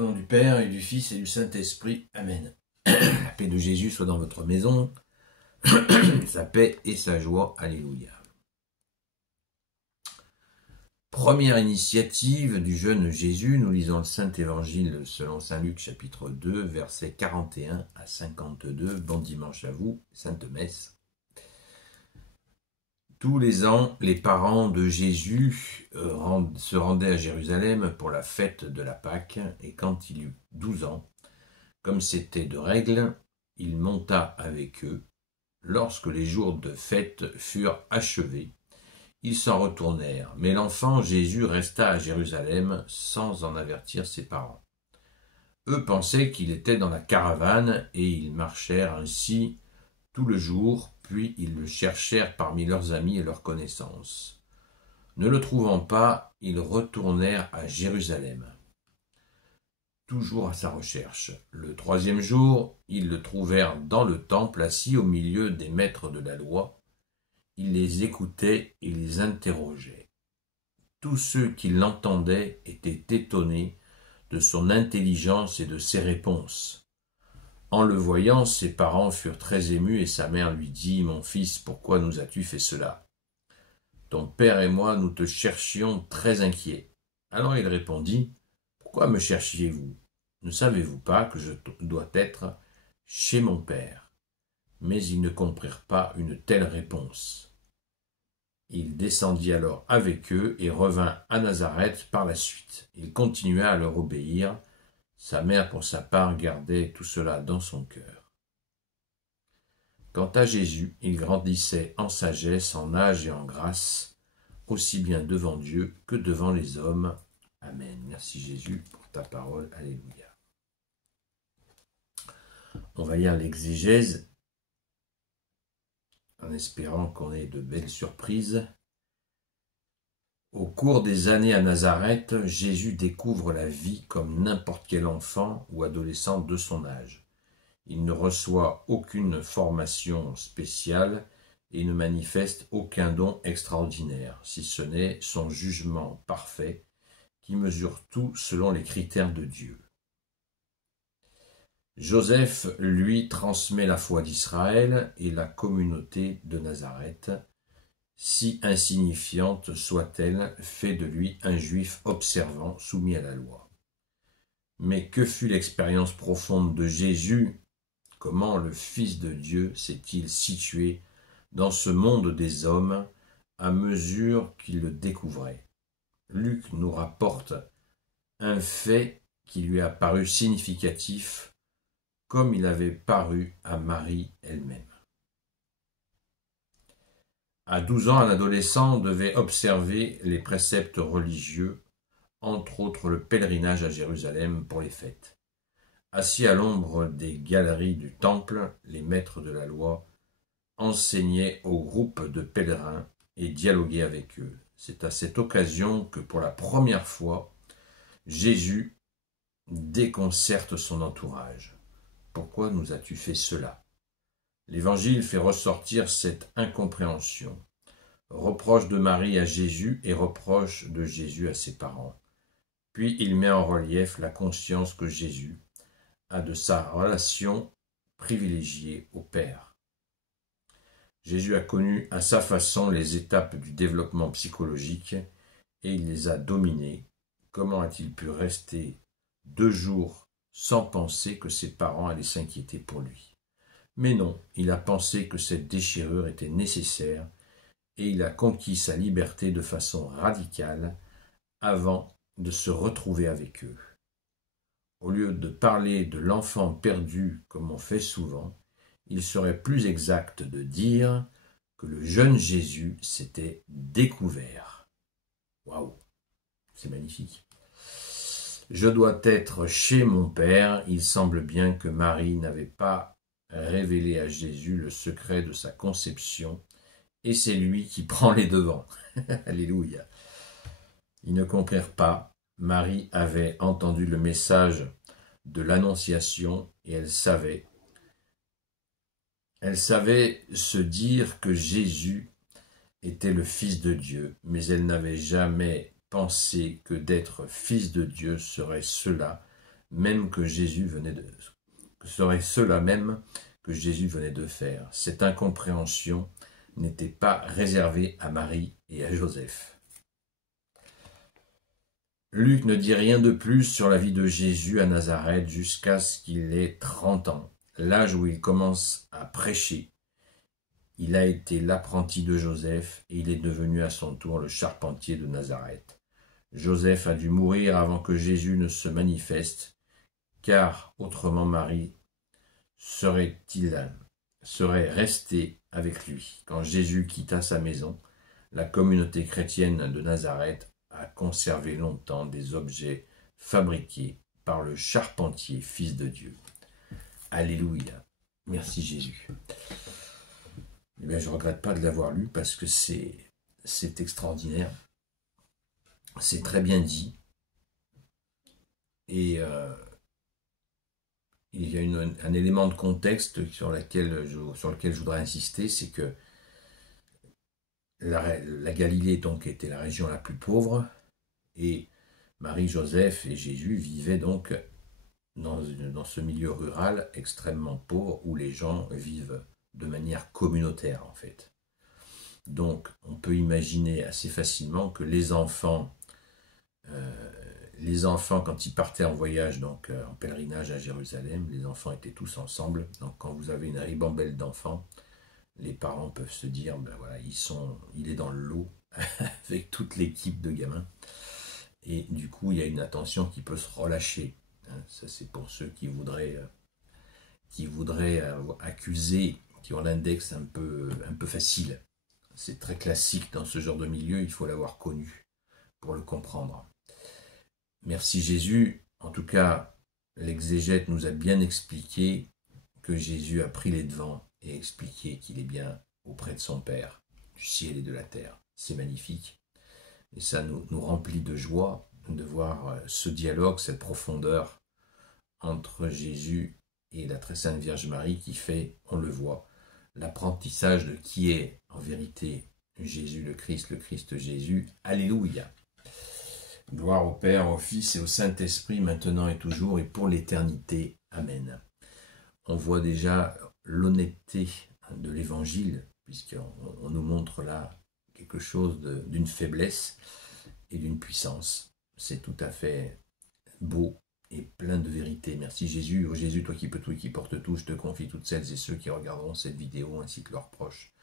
Au nom du Père, et du Fils, et du Saint-Esprit. Amen. La paix de Jésus soit dans votre maison, sa paix et sa joie. Alléluia. Première initiative du jeune Jésus, nous lisons le Saint-Évangile selon saint Luc, chapitre 2, versets 41 à 52. Bon dimanche à vous, Sainte Messe. Tous les ans, les parents de Jésus se rendaient à Jérusalem pour la fête de la Pâque, et quand il eut 12 ans, comme c'était de règle, il monta avec eux. Lorsque les jours de fête furent achevés, ils s'en retournèrent, mais l'enfant Jésus resta à Jérusalem sans en avertir ses parents. Eux pensaient qu'il était dans la caravane, et ils marchèrent ainsi tout le jour, puis ils le cherchèrent parmi leurs amis et leurs connaissances. Ne le trouvant pas, ils retournèrent à Jérusalem, toujours à sa recherche. Le troisième jour, ils le trouvèrent dans le temple, assis au milieu des maîtres de la loi. Il les écoutait et les interrogeait. Tous ceux qui l'entendaient étaient étonnés de son intelligence et de ses réponses. En le voyant, ses parents furent très émus et sa mère lui dit « Mon fils, pourquoi nous as-tu fait cela? Ton père et moi, nous te cherchions très inquiets. » Alors il répondit « Pourquoi me cherchiez-vous? Ne savez-vous pas que je dois être chez mon père ?» Mais ils ne comprirent pas une telle réponse. Il descendit alors avec eux et revint à Nazareth par la suite. Il continua à leur obéir. Sa mère, pour sa part, gardait tout cela dans son cœur. Quant à Jésus, il grandissait en sagesse, en âge et en grâce, aussi bien devant Dieu que devant les hommes. Amen. Merci Jésus pour ta parole. Alléluia. On va lire l'exégèse en espérant qu'on ait de belles surprises. Au cours des années à Nazareth, Jésus découvre la vie comme n'importe quel enfant ou adolescent de son âge. Il ne reçoit aucune formation spéciale et ne manifeste aucun don extraordinaire, si ce n'est son jugement parfait qui mesure tout selon les critères de Dieu. Joseph, lui, transmet la foi d'Israël et la communauté de Nazareth, si insignifiante soit-elle, fait de lui un juif observant, soumis à la loi. Mais que fut l'expérience profonde de Jésus? Comment le Fils de Dieu s'est-il situé dans ce monde des hommes à mesure qu'il le découvrait? Luc nous rapporte un fait qui lui a paru significatif, comme il avait paru à Marie elle-même. À 12 ans, un adolescent devait observer les préceptes religieux, entre autres le pèlerinage à Jérusalem pour les fêtes. Assis à l'ombre des galeries du temple, les maîtres de la loi enseignaient au groupe de pèlerins et dialoguaient avec eux. C'est à cette occasion que pour la première fois, Jésus déconcerte son entourage. « Pourquoi nous as-tu fait cela ?» L'Évangile fait ressortir cette incompréhension. Reproche de Marie à Jésus et reproche de Jésus à ses parents. Puis il met en relief la conscience que Jésus a de sa relation privilégiée au Père. Jésus a connu à sa façon les étapes du développement psychologique et il les a dominées. Comment a-t-il pu rester 2 jours sans penser que ses parents allaient s'inquiéter pour lui? Mais non, il a pensé que cette déchirure était nécessaire et il a conquis sa liberté de façon radicale avant de se retrouver avec eux. Au lieu de parler de l'enfant perdu comme on fait souvent, il serait plus exact de dire que le jeune Jésus s'était découvert. Waouh, c'est magnifique. Je dois être chez mon Père. Il semble bien que Marie n'avait pas révélé à Jésus le secret de sa conception et c'est lui qui prend les devants. Alléluia. Ils ne comprirent pas. Marie avait entendu le message de l'Annonciation et elle savait se dire que Jésus était le Fils de Dieu, mais elle n'avait jamais pensé que d'être fils de Dieu serait cela, même que Jésus venait de... que serait cela même que Jésus venait de faire. Cette incompréhension n'était pas réservée à Marie et à Joseph. Luc ne dit rien de plus sur la vie de Jésus à Nazareth jusqu'à ce qu'il ait 30 ans, l'âge où il commence à prêcher. Il a été l'apprenti de Joseph et il est devenu à son tour le charpentier de Nazareth. Joseph a dû mourir avant que Jésus ne se manifeste, car autrement Marie serait restée avec lui. Quand Jésus quitta sa maison, la communauté chrétienne de Nazareth a conservé longtemps des objets fabriqués par le charpentier, fils de Dieu. Alléluia. Merci Jésus. Eh bien, je ne regrette pas de l'avoir lu parce que c'est extraordinaire. C'est très bien dit. Et il y a un élément de contexte sur lequel je voudrais insister, c'est que la Galilée donc était la région la plus pauvre et Marie, Joseph et Jésus vivaient donc dans ce milieu rural extrêmement pauvre où les gens vivent de manière communautaire en fait. Donc on peut imaginer assez facilement que les enfants quand ils partaient en voyage, donc en pèlerinage à Jérusalem, les enfants étaient tous ensemble. Donc quand vous avez une ribambelle d'enfants, les parents peuvent se dire, ben voilà, il est dans le lot avec toute l'équipe de gamins. Et du coup, il y a une attention qui peut se relâcher. Ça, c'est pour ceux qui voudraient accuser, qui ont l'index un peu facile. C'est très classique dans ce genre de milieu, il faut l'avoir connu pour le comprendre. Merci Jésus. En tout cas, l'exégète nous a bien expliqué que Jésus a pris les devants et expliqué qu'il est bien auprès de son Père, du ciel et de la terre. C'est magnifique. Et ça nous remplit de joie de voir ce dialogue, cette profondeur entre Jésus et la très sainte Vierge Marie qui fait, on le voit, l'apprentissage de qui est en vérité Jésus le Christ Jésus. Alléluia. Gloire au Père, au Fils et au Saint-Esprit, maintenant et toujours et pour l'éternité. Amen. On voit déjà l'honnêteté de l'Évangile, puisqu'on nous montre là quelque chose d'une faiblesse et d'une puissance. C'est tout à fait beau et plein de vérité. Merci Jésus. Ô Jésus, toi qui peux tout et qui portes tout, je te confie toutes celles et ceux qui regarderont cette vidéo ainsi que leurs proches.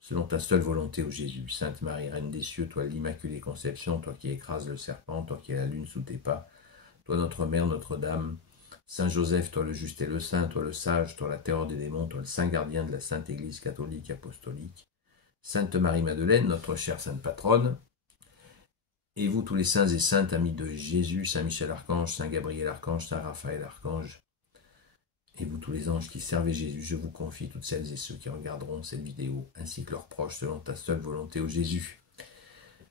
Selon ta seule volonté, ô Jésus. Sainte Marie, Reine des cieux, toi l'Immaculée Conception, toi qui écrases le serpent, toi qui as la lune sous tes pas, toi notre Mère, Notre-Dame, Saint Joseph, toi le juste et le saint, toi le sage, toi la terreur des démons, toi le saint gardien de la Sainte Église catholique apostolique, Sainte Marie-Madeleine, notre chère Sainte Patronne, et vous tous les saints et saintes amis de Jésus, Saint Michel Archange, Saint Gabriel Archange, Saint Raphaël Archange, et vous tous les anges qui servez Jésus, je vous confie toutes celles et ceux qui regarderont cette vidéo, ainsi que leurs proches, selon ta seule volonté, ô Jésus.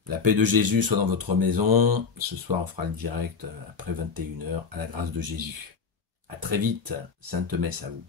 La paix de Jésus soit dans votre maison. Ce soir, on fera le direct après 21 h, à la grâce de Jésus. À très vite, sainte messe à vous.